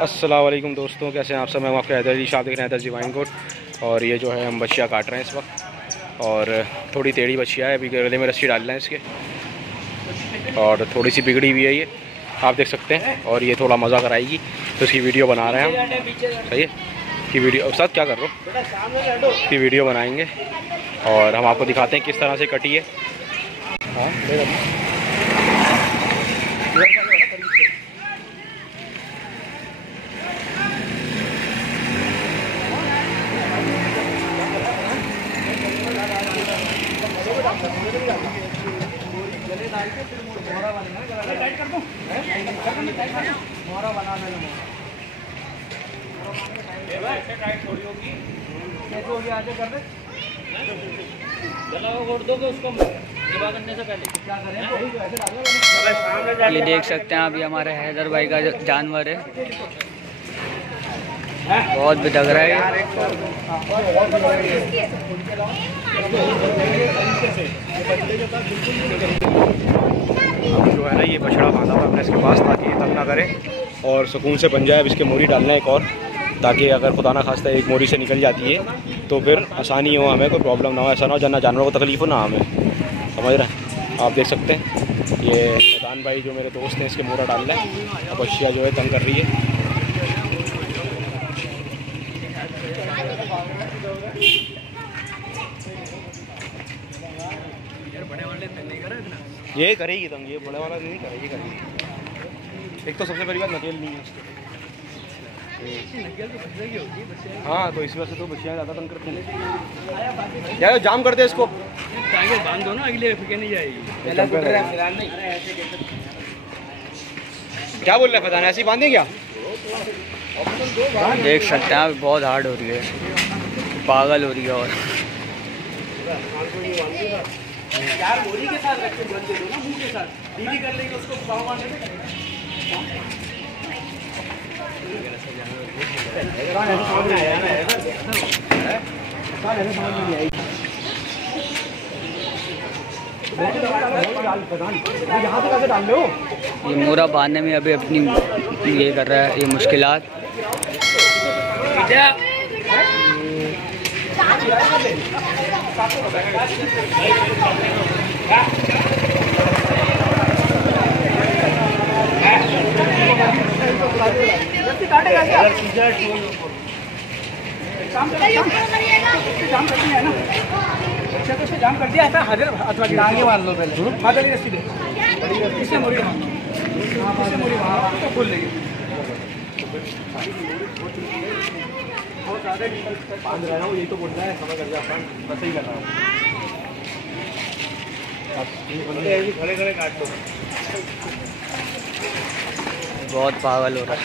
अस्सलाम वालेकुम दोस्तों, कैसे हैं आप सब। मैं आपके हैदर जी शाह देख रहे हैं, हैदर जी वाइन कोट। और ये जो है हम बच्चियाँ काट रहे हैं इस वक्त, और थोड़ी टेढ़ी बच्चियाँ है, अभी गले में रस्सी डाल रहे हैं इसके, और थोड़ी सी बिगड़ी हुई है ये, आप देख सकते हैं। और ये थोड़ा मज़ा कराएगी तो इसकी वीडियो बना रहे हैं हम, सही है कि वीडियो साथ क्या कर रहे हो की वीडियो बनाएंगे और हम आपको दिखाते हैं किस तरह से कटी है। हाँ ये देख सकते हैं आप, ये हमारे हैदर भाई का जानवर है, बहुत बिदक रहा है। अब जो है ना, ये बछड़ा बांधा हुआ अपने इसके पास ताकि ये तंग ना करे और सुकून से बन जाए। अब इसके मोरी डालना है एक और, ताकि अगर खुदा ना खास्ता एक मोरी से निकल जाती है तो फिर आसानी हो, हमें कोई प्रॉब्लम ना हो, ऐसा ना हो जना जानवरों को तकलीफ हो ना हमें, समझ रहे हैं। आप देख सकते हैं ये प्रधान भाई जो मेरे दोस्त हैं इसके मोरा डाल रहे हैं। बच्चियाँ जो है तंग कर रही है। ये करेगी तंग, ये बड़े वाला नहीं करेगी। एक तो सबसे बड़ी बात नकेल नहीं है। हाँ, तो इस वजह से तो बच्चियाँ ज़्यादा तंग करते हैं। यार जाम कर दे इसको, बांध दो ना, अगले फिर नहीं जाएगी। क्या बोल रहे हैं पता नहीं, ऐसे ही बांधे क्या? देख सकते हैं आप, बहुत हार्ड हो रही है, पागल हो रही है। और यार बोरी के साथ रख के बंद दे दो ना, मुंह के साथ डीली कर लेंगे उसको पाव मारने में। ये मोरा बांधने में अभी अपनी ये कर रहा है, ये मुश्किलात। जाम कर दिया ऐसा हाजिर अथवा आगे मार लो पहले, हाथ की रस्सी दे, इससे मुड़ी मारो, इससे मुड़ी मारो तो खोल लेंगे। बहुत ज़्यादा बांध रहा हूँ, यही तो बोल रहा है, समझ कर जाता हूँ, बस ही कर रहा हूँ। खड़े खड़े काट दो, बहुत पागल हो रहा है।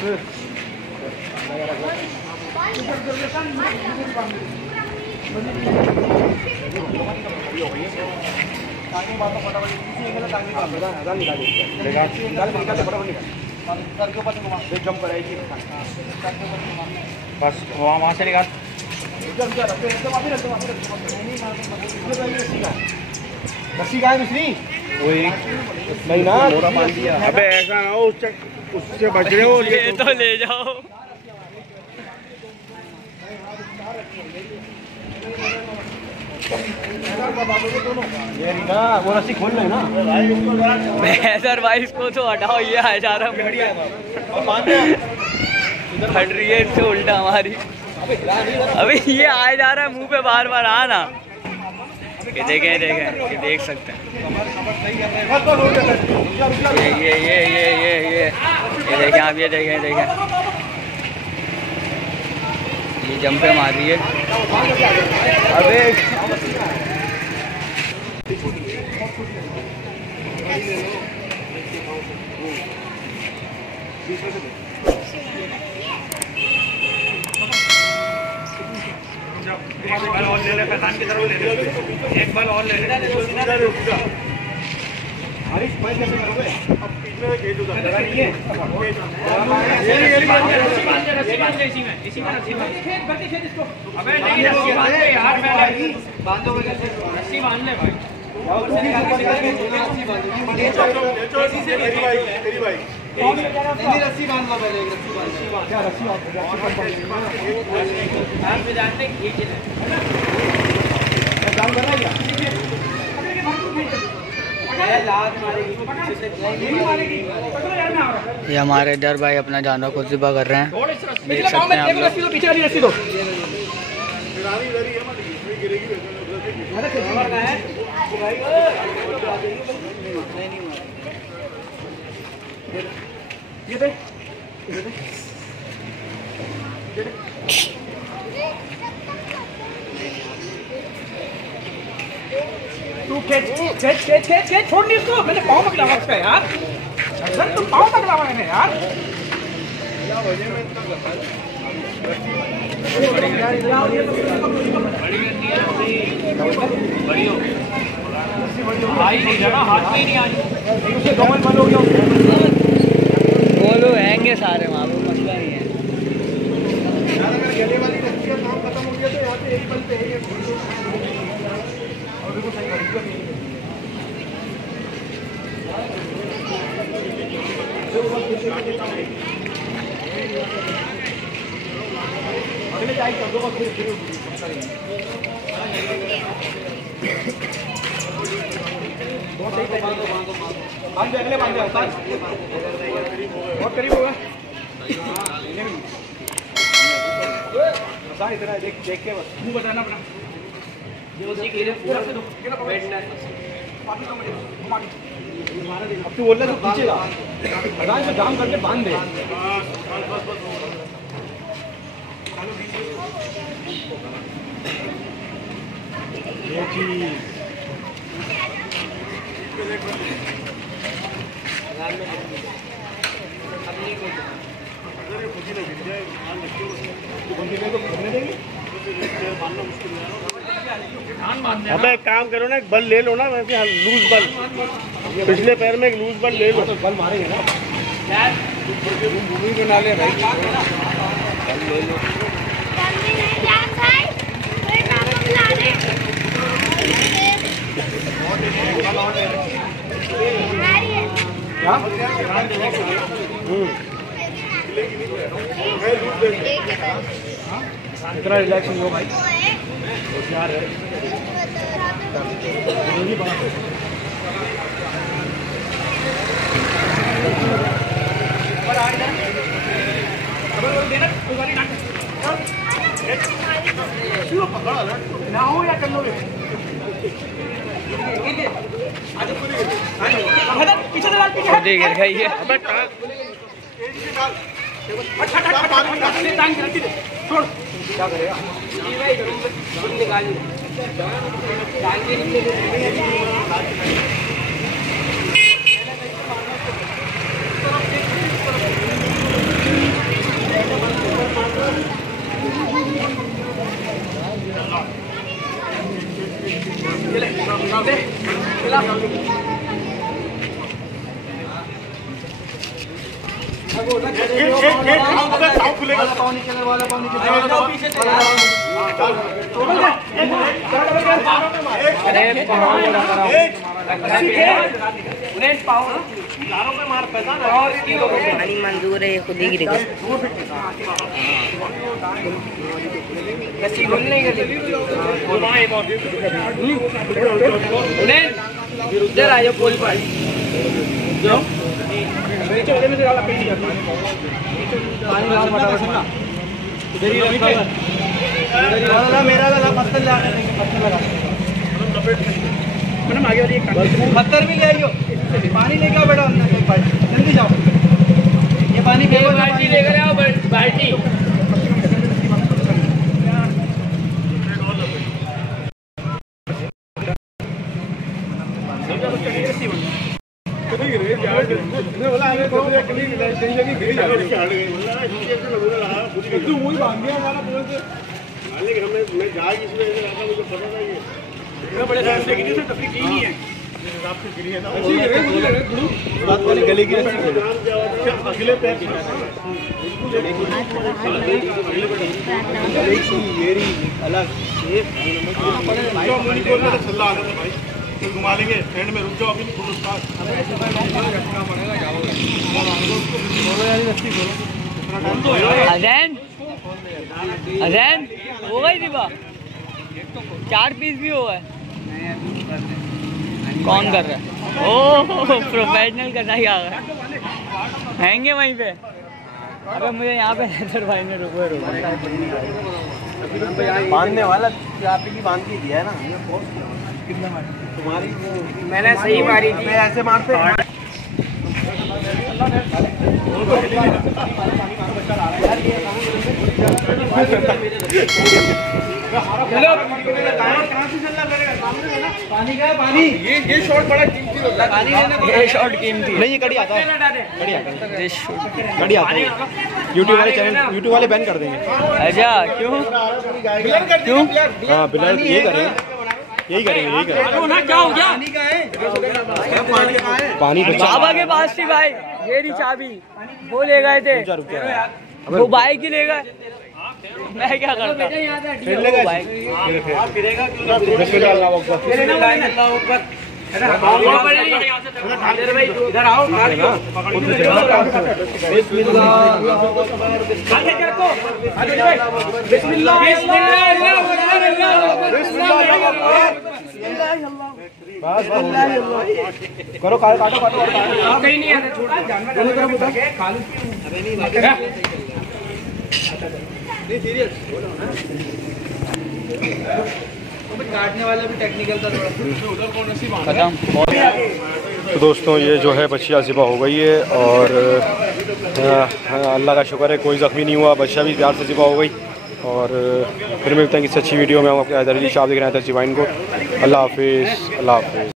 बस वहाँ से निकाल। रस्सी का है मिश्री, वही नहीं ना, मोरा बांध दिया। अबे ऐसा ना हो, उससे बच रहे हो, ये तो ले जाओ। ये ना वो रस्सी खोल ले ना। हैदर भाई इसको तो हटाओ, ये आ जा रहा हट रही है इससे उल्टा हमारी। अभी ये आ जा रहा है मुंह पे बार बार, आना। ये देखें देखें, ये देख सकते हैं, ये देखें आप, ये देखें देखें, ये जंपे मार रही है। अबे एक बाल और ले ले, फैजान की तरफ ले ले, एक बाल और ले ले। हरीश भाई कैसे करोगे? अब पीछे में गेट उधर लगा नहीं है। इसी में गलती से इसको। अबे नहीं, रस्सी बांध ले यार, पहले बांधोगे कैसे? रस्सी बांध ले भाई। तेरी बाइक रस्सी बांध लो पहले, क्या रस्सी काम कर रहा है। ये हमारे इधर भाई अपना जानवर को ज़िबा कर रहे हैं, देख सकते हैं आप लोग। पीछे वाली रस्सी दो। ये दे, तू खेच छोड़ नहीं इसको। मैंने पाँव पकड़ा हुआ उसका यार, तुम पाँव पकड़ा हुआ मैंने यार। वो लोग हैंगे सारे वहाँ पे, मसला नहीं है। गले वाली रस्सी का काम खत्म हो गया तो यहाँ पे एक पल पे है ये। और बिल्कुल सही अगले चाहिए शब्दों का फिर बहुत सही बांध अगले बांध बहुत करीब होगा। इतना देख के बस मुंह बताना अपना। अब तू बोल रहा तो पीछे जाम करके बांध दे। ये चीज अबे एक काम करो ना, एक बल ले लो ना, वैसे लूज बल, पिछले पैर में एक लूज बल ले लो। तो बल मारेंगे ना बना ले भाई। बल ले लो इतना रिलैक्स हो भाई। होशियार है ना हो या कर लो पीछे खुद ही गिर गई है। क्या करेगा पानी मंजूर है, खुद ही गिरेगा। इधर आ जाओ कोई पानी मेरा लगा पत्थर लगा पत्थर भी ले आइयो। पानी लेके आओ बेटा, जल्दी जाओ। ये पानी बाल्टी लेकर आओ, बाल्टी। बड़े तकलीफ की नहीं है गले की अगले पैर अलग फिर घुमा लेंगे एंड में, रुक जाओ अभी फुल उस्ताद। अजैन अजैन हो गई थी बा 4 पीस भी हो गए। कौन कर रहा है? ओह प्रोफेशनल करना ही आ गया। हैंगे वहीं पे। अबे मुझे यहाँ पे हैदर भाई ने रुको बांधने वाला आप ही बांध के दिया है ना तुम्हारी, मैंने सही मारी थी, मैं ऐसे मारते चलो पानी का पानी, ये शॉट बड़ा कीमती होता है, ये शॉट कीमती नहीं, ये कड़ी आता है, कड़ी आता है, कड़ी आता है। यूट्यूब वाले बैन कर देंगे। अच्छा क्यों क्यों? हाँ बिलर यही करेंगे, यही करेंगे। क्या हो गया? पानी बाबा के पास थी भाई, ये रही चाबी, वो ले गए थे, वो बाइक ही ले गए। मैं क्या करता? इधर आओ, करो, काटो कहीं नहीं आता, छोटा जानवर काटने वाला भी टेक्निकल था थोड़ा। तो दोस्तों ये जो है बच्चियाँ ज़िबा हो गई है और अल्लाह का शुक्र है कोई ज़ख्मी नहीं हुआ, बच्चा भी प्यार से ज़िबा हो गई। और फिर मिलते हैं किसी अच्छी वीडियो में। हम आपके हैदर अली शाह देख रहे हैं, हैदर डिवाइन को। अल्लाह हाफिज़, अल्लाह हाफिज़।